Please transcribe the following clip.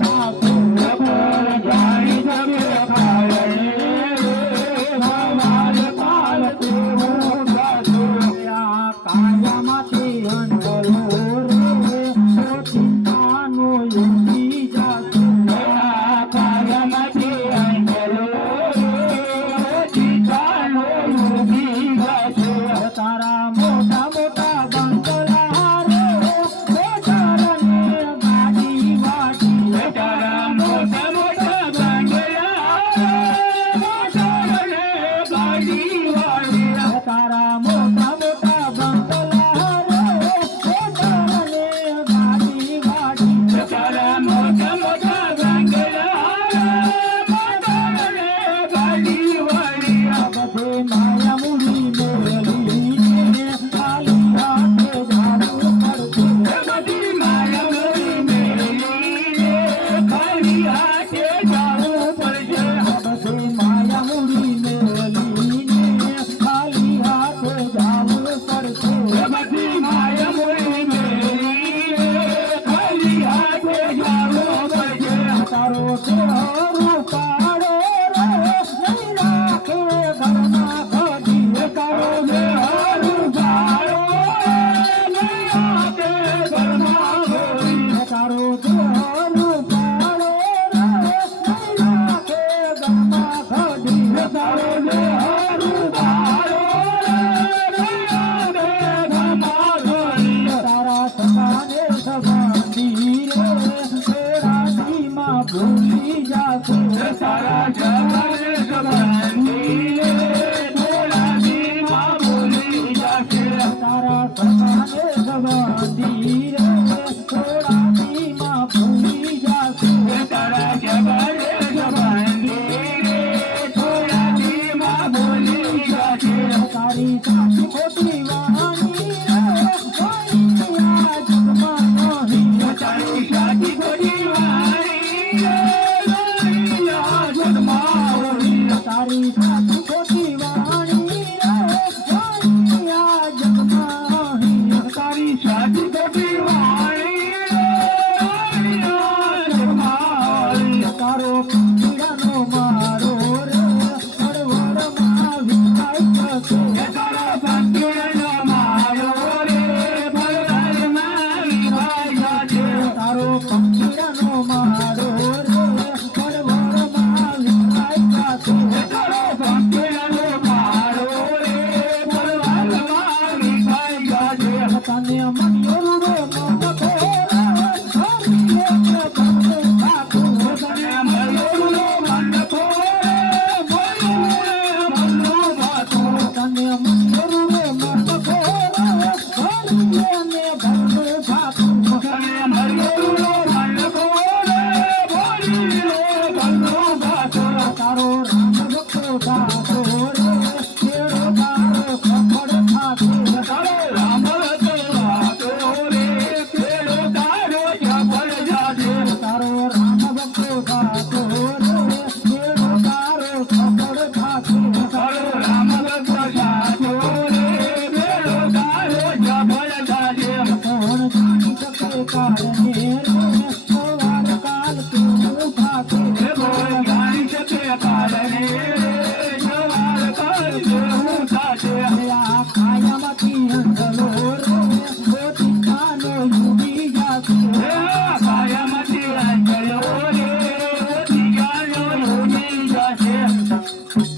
Thank. の空 સભા Arisa. মরে 大